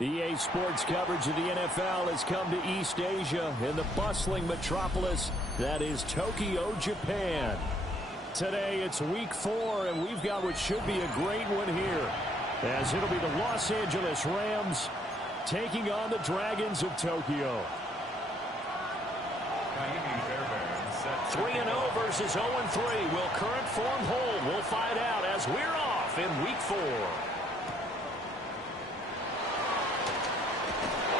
EA Sports coverage of the NFL has come to East Asia in the bustling metropolis that is Tokyo, Japan. Today it's week 4, and we've got what should be a great one here, as it'll be the Los Angeles Rams taking on the Dragons of Tokyo. 3-0 versus 0-3. Will current form hold? We'll find out as we're off in week 4.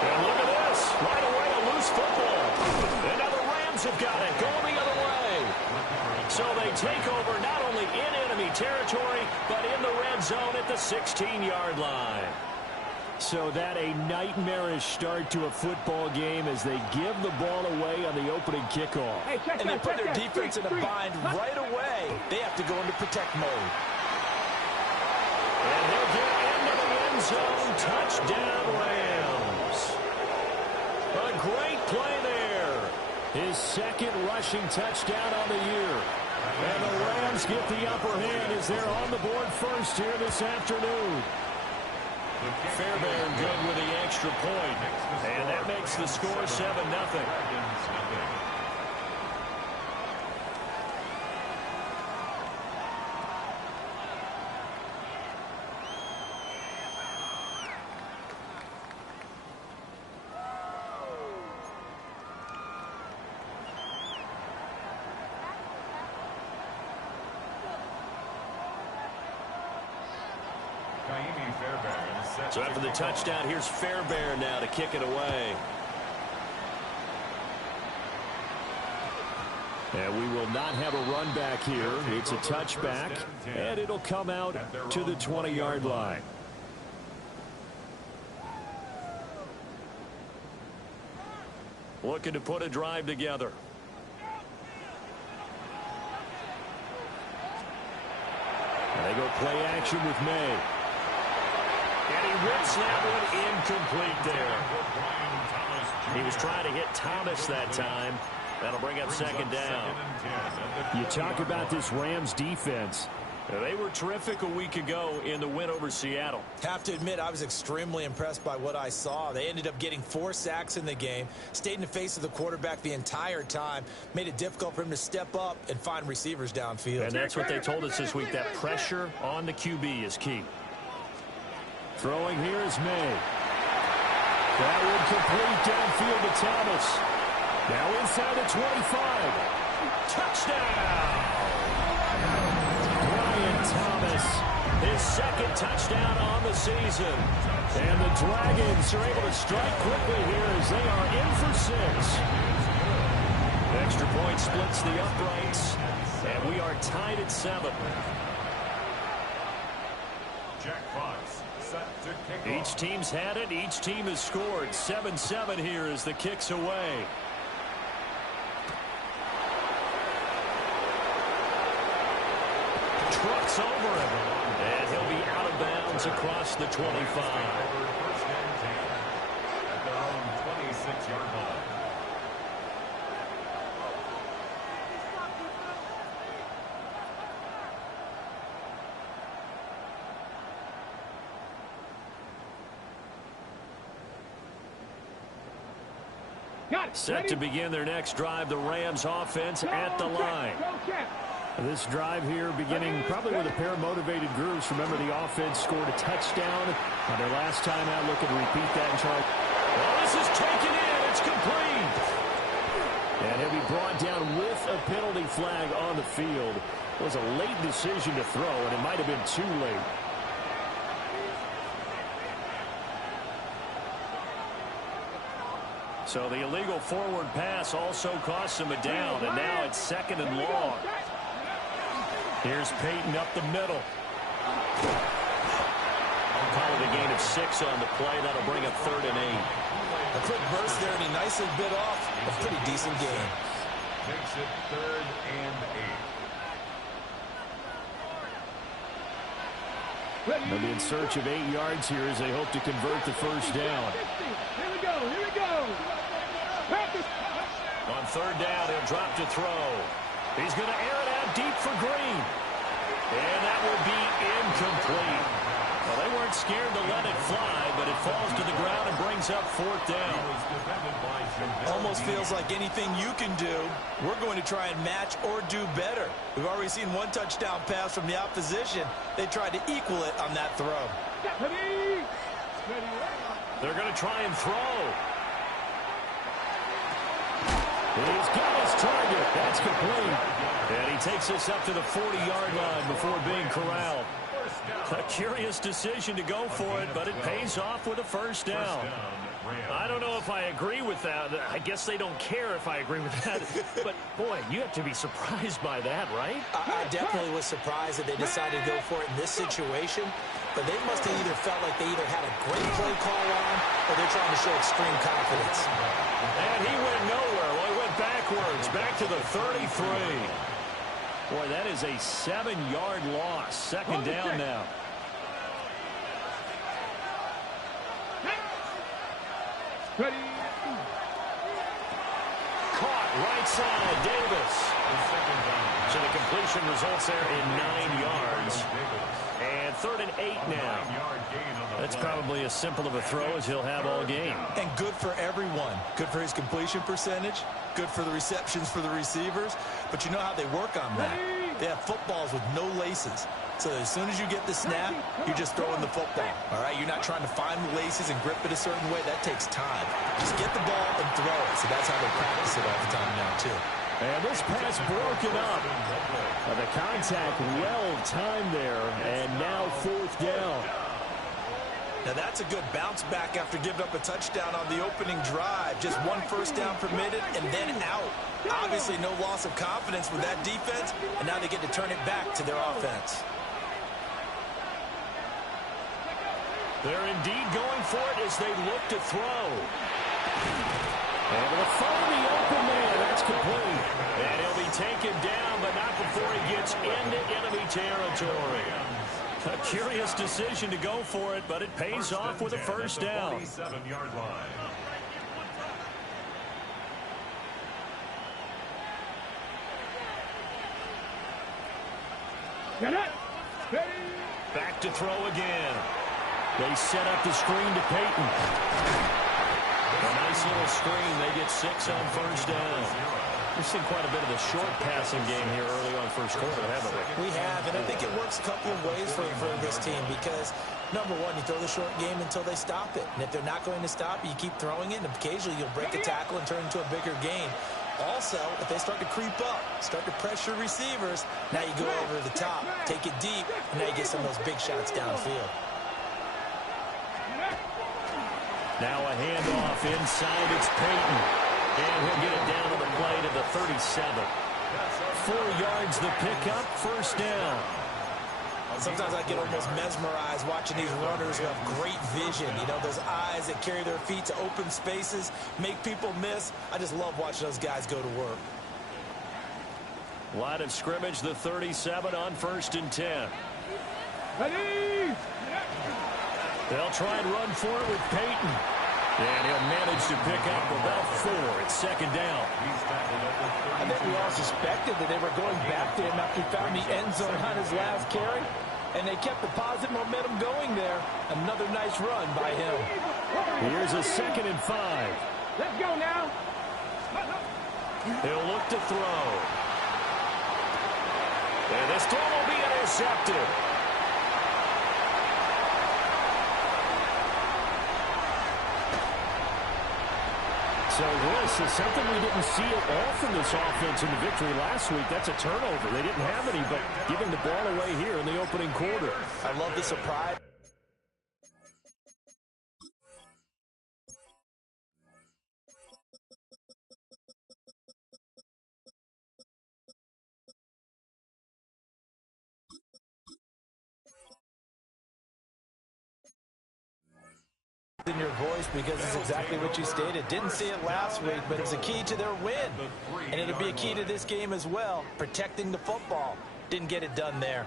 And look at this. Right away, a loose football. And now the Rams have got it. Going the other way. So they take over not only in enemy territory, but in the red zone at the 16-yard line. So that a nightmarish start to a football game as they give the ball away on the opening kickoff. And they put their defense in a bind right away. They have to go into protect mode. And he'll get into the end zone. Touchdown, Rams. A great play there. His second rushing touchdown on the year. And the Rams get the upper hand as they're on the board first here this afternoon. Fairbairn good with the extra point. And that makes the score 7-0. So after the touchdown, here's Fairbairn now to kick it away. And we will not have a run back here. It's a touchback, and it'll come out to the 20-yard line. Looking to put a drive together. And they go play action with May. And he rips that one incomplete there. He was trying to hit Thomas that time. That'll bring up second down. You talk about this Rams defense. They were terrific a week ago in the win over Seattle. Have to admit, I was extremely impressed by what I saw. They ended up getting 4 sacks in the game, stayed in the face of the quarterback the entire time, made it difficult for him to step up and find receivers downfield. And that's what they told us this week, that pressure on the QB is key. Throwing here is May. That would complete downfield to Thomas. Now inside the 25. Touchdown! Brian Thomas, his second touchdown on the season. And the Dragons are able to strike quickly here as they are in for 6. Extra point splits the uprights, and we are tied at 7. Jack Fox set to kick off. Each team's had it. Each team has scored. 7-7 here as the kick's away. Trucks over him. And he'll be out of bounds across the 25. First and 10 at their own 26-yard line. Set to begin their next drive, the Rams offense at the line. This drive here beginning probably with a pair of motivated groups. Remember, the offense scored a touchdown on their last time out. Looking to repeat that in charge. Well, this is taken in. It's complete. And he'll be brought down with a penalty flag on the field. It was a late decision to throw, and it might have been too late. So the illegal forward pass also costs him a down, and now it's 2nd and long. Here's Peyton up the middle. I'll call it a gain of 6 on the play. That'll bring up 3rd and 8. A quick burst there, and he nicely bit off a pretty decent gain. Makes it 3rd and 8. They'll be in search of 8 yards here as they hope to convert the first down. Here we go, here we go. On 3rd down, he'll drop to throw. He's going to air it out deep for Green. And that will be incomplete. Well, they weren't bit scared to let it fly, but it falls to the ground and brings up fourth down. Almost feels like anything you can do, we're going to try and match or do better. We've already seen one touchdown pass from the opposition. They tried to equal it on that throw. They're going to try and throw. He's got his target. That's complete. And he takes us up to the 40-yard line before being corralled. A curious decision to go for it, but it pays off with a first down. I don't know if I agree with that. I guess they don't care if I agree with that. But, boy, you have to be surprised by that, right? I definitely was surprised that they decided to go for it in this situation. But they must have either felt like they either had a great play call on or they're trying to show extreme confidence. And he went nowhere. Well, he went backwards, back to the 33. Boy, that is a 7-yard loss. Second down now. Ready. Caught right side, Davis. So the completion results there in 9 yards. And 3rd and 8 now. That's probably as simple of a throw as he'll have all game. And good for everyone. Good for his completion percentage. Good for the receptions for the receivers. But you know how they work on that. They have footballs with no laces. So as soon as you get the snap, you're just throwing the football. All right, you're not trying to find the laces and grip it a certain way. That takes time. Just get the ball and throw it. So that's how they practice it all the time now, too. And this pass broken up. The contact well timed there, and now 4th down. Now that's a good bounce back after giving up a touchdown on the opening drive. Just one first down permitted and then out. Obviously no loss of confidence with that defense, and now they get to turn it back to their offense. They're indeed going for it as they look to throw. Able to find the open man. That's complete. And he'll be taken down, but not before he gets into enemy territory. A curious decision to go for it, but it pays off with a first down. 47-yard line. Get it. Ready. Back to throw again. They set up the screen to Peyton. A nice little screen. They get 6 on first down. We've seen quite a bit of the short passing game here early on first quarter, haven't we? We have, and I think it works a couple of ways for this team because, number one, you throw the short game until they stop it. And if they're not going to stop it, you keep throwing it, and occasionally you'll break a tackle and turn it into a bigger gain. Also, if they start to creep up, start to pressure receivers, now you go over the top, take it deep, and now you get some of those big shots downfield. Now a handoff inside. It's Peyton. And he'll get it down to the play to the 37. 4 yards the pickup, first down. Sometimes I get almost mesmerized watching these runners who have great vision. You know, those eyes that carry their feet to open spaces, make people miss. I just love watching those guys go to work. Line of scrimmage, the 37 on 1st and 10. Ready. They'll try and run for it with Peyton. And he'll manage to pick up about 4. It's second down. I think we all suspected that they were going back to him after he found the end zone on his last carry. And they kept the positive momentum going there. Another nice run by him. Here's a 2nd and 5. Let's go now. He'll look to throw. And this throw will be intercepted. So this is something we didn't see at all from this offense in the victory last week. That's a turnover. They didn't have any, but giving the ball away here in the opening quarter. I love the surprise. In your voice because it's exactly what you stated. Didn't see it last week, but it was a key to their win. And it'll be a key to this game as well, protecting the football. Didn't get it done there.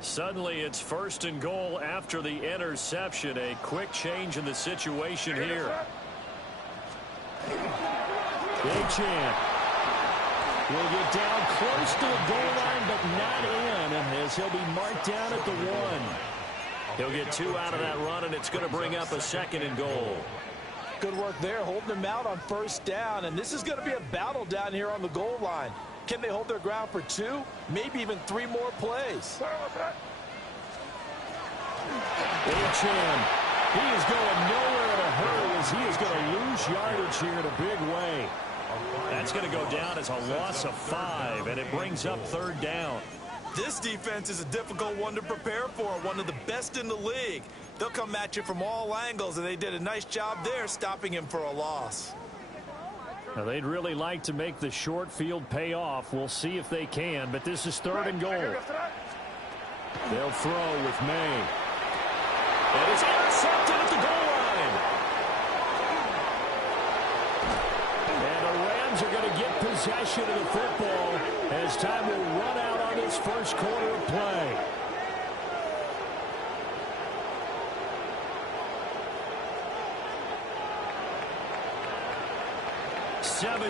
Suddenly it's 1st and goal after the interception. A quick change in the situation here. Big chance. will get down close to the goal line, but not in, as he'll be marked down at the 1. He'll get 2 out of that run, and it's going to bring up a 2nd and goal. Good work there, holding them out on 1st down, and this is going to be a battle down here on the goal line. Can they hold their ground for 2, maybe even 3 more plays? H.M. He is going nowhere in a hurry, as he is going to lose yardage here in a big way. That's going to go down as a loss of 5, and it brings up 3rd down. This defense is a difficult one to prepare for, one of the best in the league. They'll come at you from all angles, and they did a nice job there stopping him for a loss. Now, they'd really like to make the short field pay off. We'll see if they can, but this is 3rd and goal. They'll throw with May. And it's intercepted at the goal line. And the Rams are going to get possession of the football as time will run out on this first quarter of play.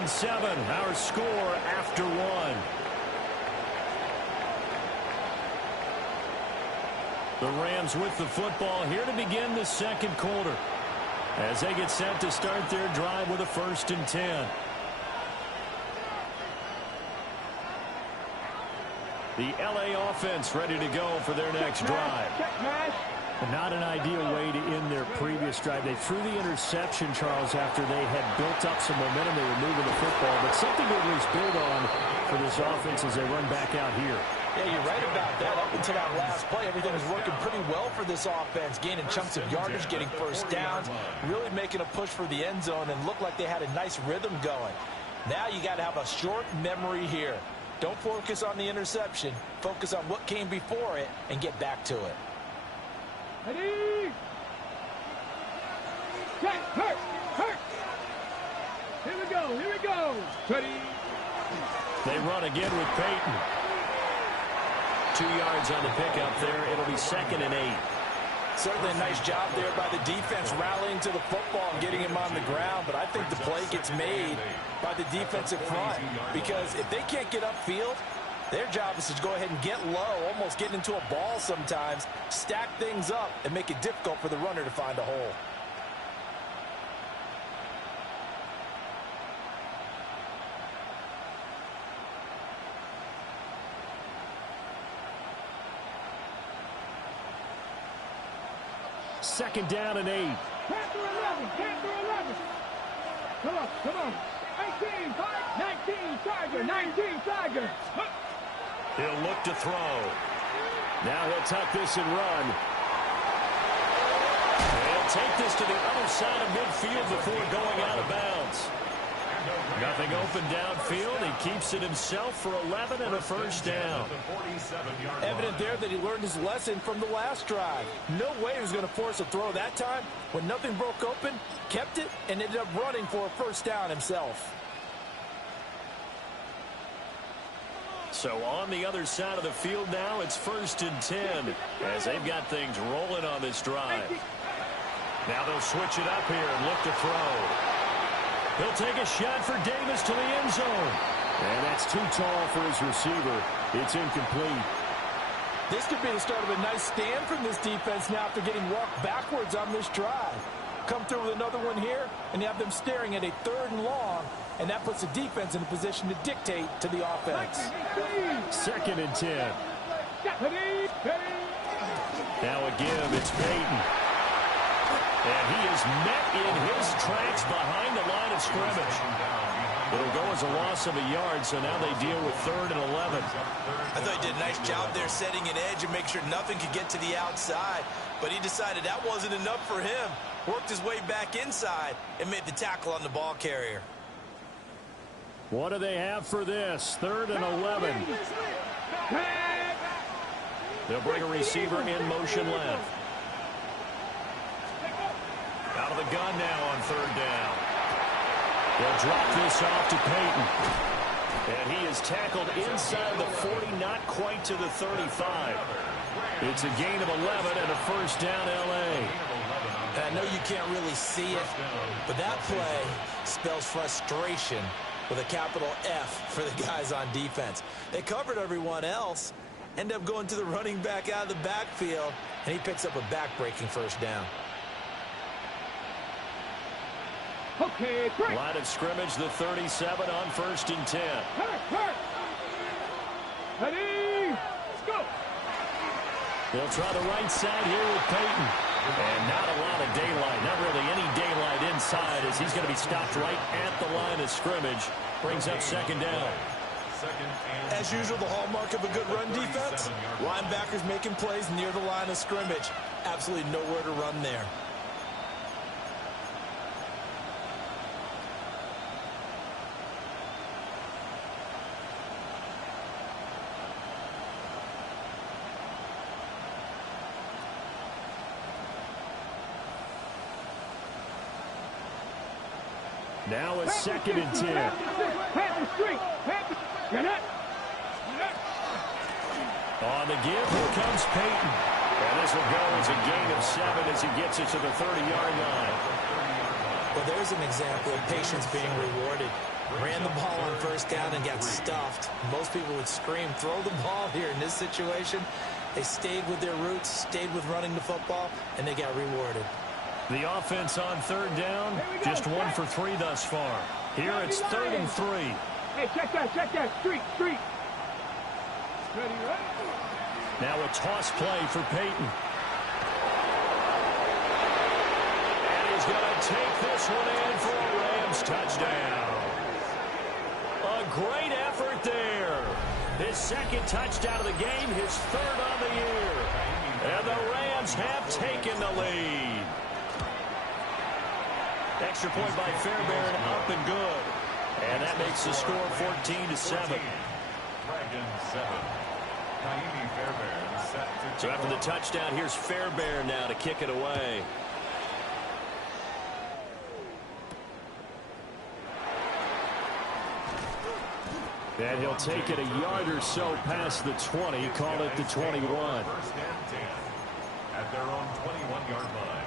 Seven, our score after 1. The Rams with the football here to begin the 2nd quarter, as they get set to start their drive with a 1st and 10. The LA offense ready to go for their next drive. Not an ideal way to end their previous drive. They threw the interception, Charles, after they had built up some momentum. They were moving the football, but something to at least build on for this offense as they run back out here. Yeah, you're right about that. Up until that last play, everything was working pretty well for this offense, gaining chunks of yardage, getting 1st downs, really making a push for the end zone, and looked like they had a nice rhythm going. Now you got to have a short memory here. Don't focus on the interception. Focus on what came before it and get back to it. Ready? Check, hurt. Here we go. Ready? They run again with Peyton. 2 yards on the pickup there. It'll be 2nd and 8. Certainly a nice job there by the defense rallying to the football and getting him on the ground, but I think the play gets made by the defensive front, because if they can't get upfield, their job is to go ahead and get low, almost get into a ball sometimes, stack things up, and make it difficult for the runner to find a hole. Second down and 8. Panther 11. Come on. 19, Tiger. He'll look to throw. Now he'll tuck this and run. He'll take this to the other side of midfield before going out of bounds. Nothing open downfield. He keeps it himself for 11 and a 1st down. Evident there that he learned his lesson from the last drive. No way he was going to force a throw that time. When nothing broke open, kept it, and ended up running for a 1st down himself. So on the other side of the field now, it's 1st and 10 as they've got things rolling on this drive. Now they'll switch it up here and look to throw. He'll take a shot for Davis to the end zone. And that's too tall for his receiver. It's incomplete. This could be the start of a nice stand from this defense now after getting walked backwards on this drive. Come through with another one here, and you have them staring at a 3rd and long, and that puts the defense in a position to dictate to the offense. 2nd and 10. Now a give, it's Peyton. And he is met in his tracks behind the line of scrimmage. It'll go as a loss of a yard, so now they deal with 3rd and 11. I thought he did a nice job there setting an edge and make sure nothing could get to the outside. But he decided that wasn't enough for him. Worked his way back inside and made the tackle on the ball carrier. What do they have for this? 3rd and 11. They'll bring a receiver in motion left. Out of the gun now on 3rd down. They'll drop this off to Peyton. And he is tackled inside the 40, not quite to the 35. It's a gain of 11 and a 1st down, L.A. I know you can't really see it, but that play spells frustration with a capital F for the guys on defense. They covered everyone else, end up going to the running back out of the backfield, and he picks up a back-breaking first down. Okay, great. Line of scrimmage, the 37 on 1st and 10. Hurt. Ready? Let's go. They'll try the right side here with Peyton. And not a lot of daylight, not really any daylight inside, as he's going to be stopped right at the line of scrimmage. Brings up 2nd down. As usual, the hallmark of a good run defense, linebackers making plays near the line of scrimmage. Absolutely nowhere to run there. Now a 2nd and 10. On the give, here comes Peyton. And this will go as a gain of 7 as he gets it to the 30-yard line. Well, there's an example of patience being rewarded. Ran the ball on 1st down and got stuffed. Most people would scream, throw the ball here. In this situation, they stayed with their roots, stayed with running the football, and they got rewarded. The offense on 3rd down, just 1 for 3 thus far. Here it's 3rd and 3. Hey, check that. Street. Ready, right? Now a toss play for Peyton. And he's going to take this one in for a Rams touchdown. A great effort there. His 2nd touchdown of the game, his 3rd on the year. And the Rams have taken the lead. Extra point by Fairbairn, up and good. And that makes the score 14-7. So after the touchdown, here's Fairbairn now to kick it away. And he'll take it a yard or so past the 20, call it the 21. 1st and 10 at their own 21-yard line.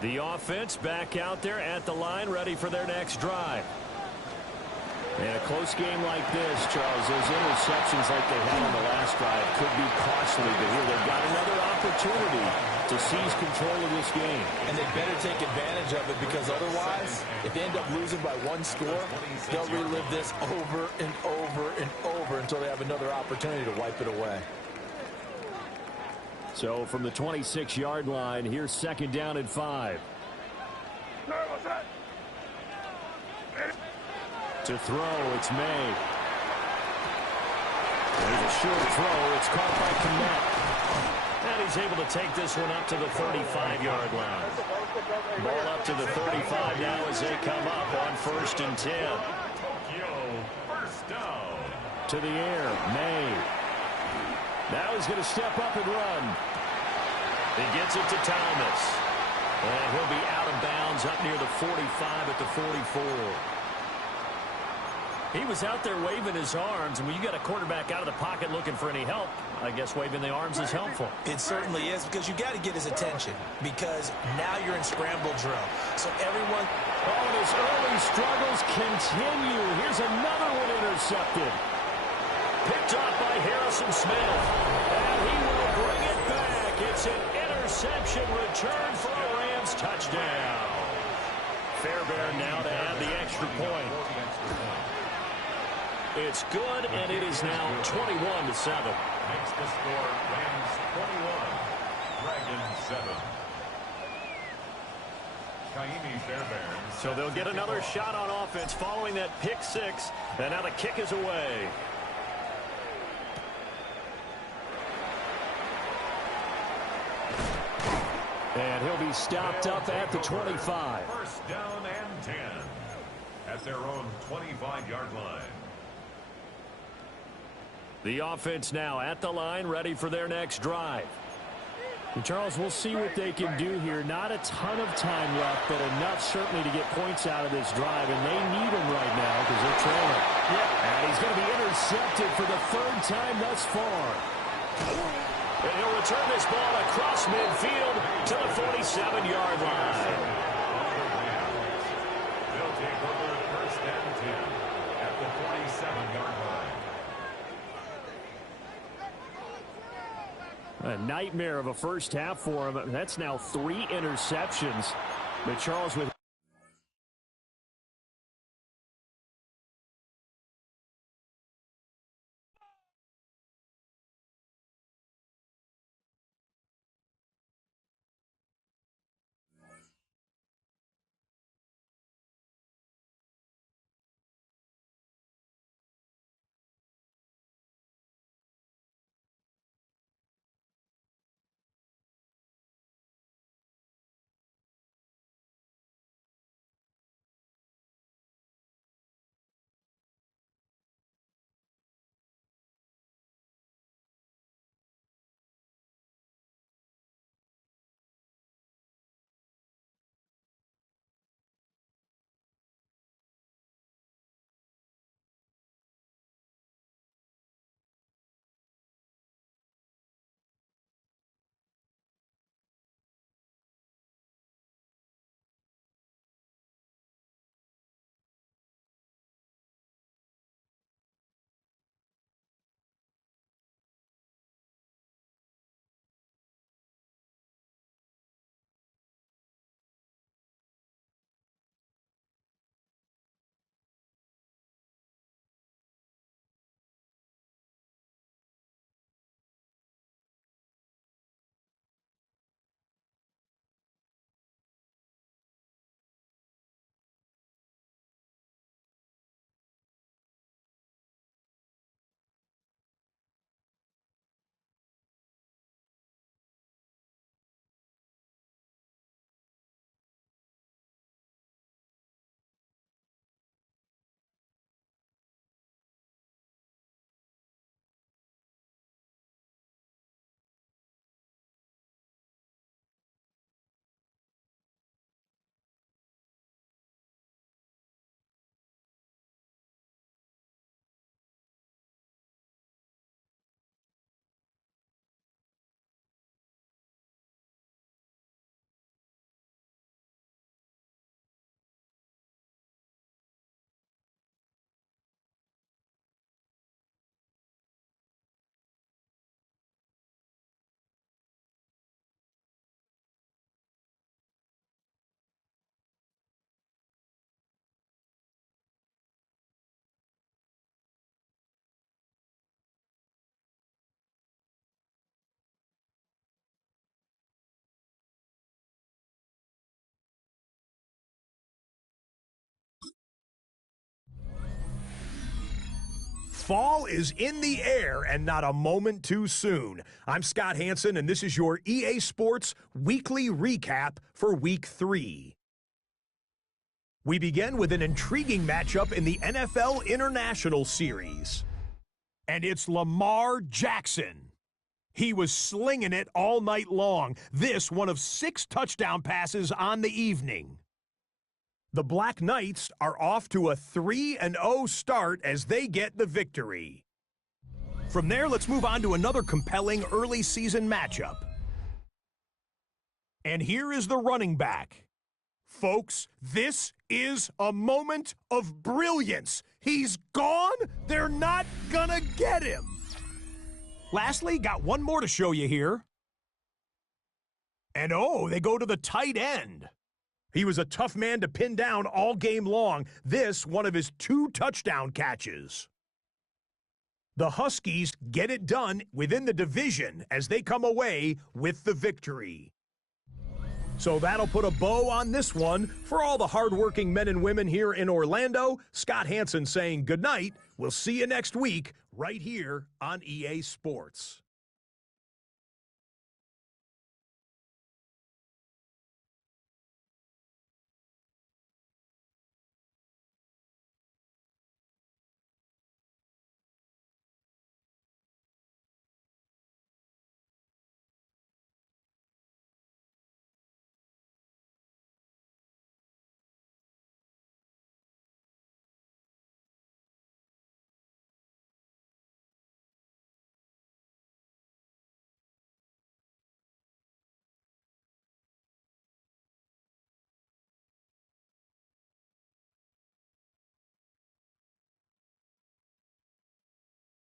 The offense back out there at the line, ready for their next drive. And a close game like this, Charles, those interceptions like they had on the last drive could be costly, but here they've got another opportunity to seize control of this game. And they better take advantage of it, because otherwise, if they end up losing by 1 score, they'll relive this over and over and over until they have another opportunity to wipe it away. So from the 26-yard line, here's 2nd down and 5. To throw, it's May. There's a short throw. It's caught by Kmet. And he's able to take this one up to the 35-yard line. Ball up to the 35 now as they come up on 1st and 10. To the air, May. Now he's going to step up and run. He gets it to Thomas. And he'll be out of bounds up near the 45 at the 44. He was out there waving his arms, and when you got a quarterback out of the pocket looking for any help, I guess waving the arms is helpful. It certainly is, because you got to get his attention, because now you're in scramble drill. So everyone... Oh, and his early struggles continue. Here's another one intercepted. Picked off by Harrison Smith. And he will bring it back. It's an interception return for a Rams touchdown. Fairbairn now to add the extra point. It's good, and it is now 21-7. Makes the score Rams 21, Dragons 7. So they'll get another shot on offense following that pick 6, and now the kick is away. And he'll be stopped up at the 25. 1st down and 10 at their own 25-yard line. The offense now at the line, ready for their next drive. And Charles, we'll see what they can do here. Not a ton of time left, but enough certainly to get points out of this drive, and they need them right now because they're trailing. And he's going to be intercepted for the 3rd time thus far. And he'll return this ball across midfield to the 47-yard line. They'll take over first and 10 at the 47-yard line. A nightmare of a first half for him. That's now 3 interceptions. But Charles with Fall is in the air and not a moment too soon. I'm Scott Hansen, and this is your EA Sports Weekly Recap for Week 3. We begin with an intriguing matchup in the NFL International Series. And it's Lamar Jackson. He was slinging it all night long. This one of 6 touchdown passes on the evening. The Black Knights are off to a 3-0 start as they get the victory. From there, let's move on to another compelling early season matchup. And here is the running back. Folks, this is a moment of brilliance. He's gone. They're not gonna get him. Lastly, got one more to show you here. And oh, they go to the tight end. He was a tough man to pin down all game long. This, one of his 2 touchdown catches. The Huskies get it done within the division as they come away with the victory. So that'll put a bow on this one. For all the hardworking men and women here in Orlando, Scott Hansen saying good night. We'll see you next week right here on EA Sports.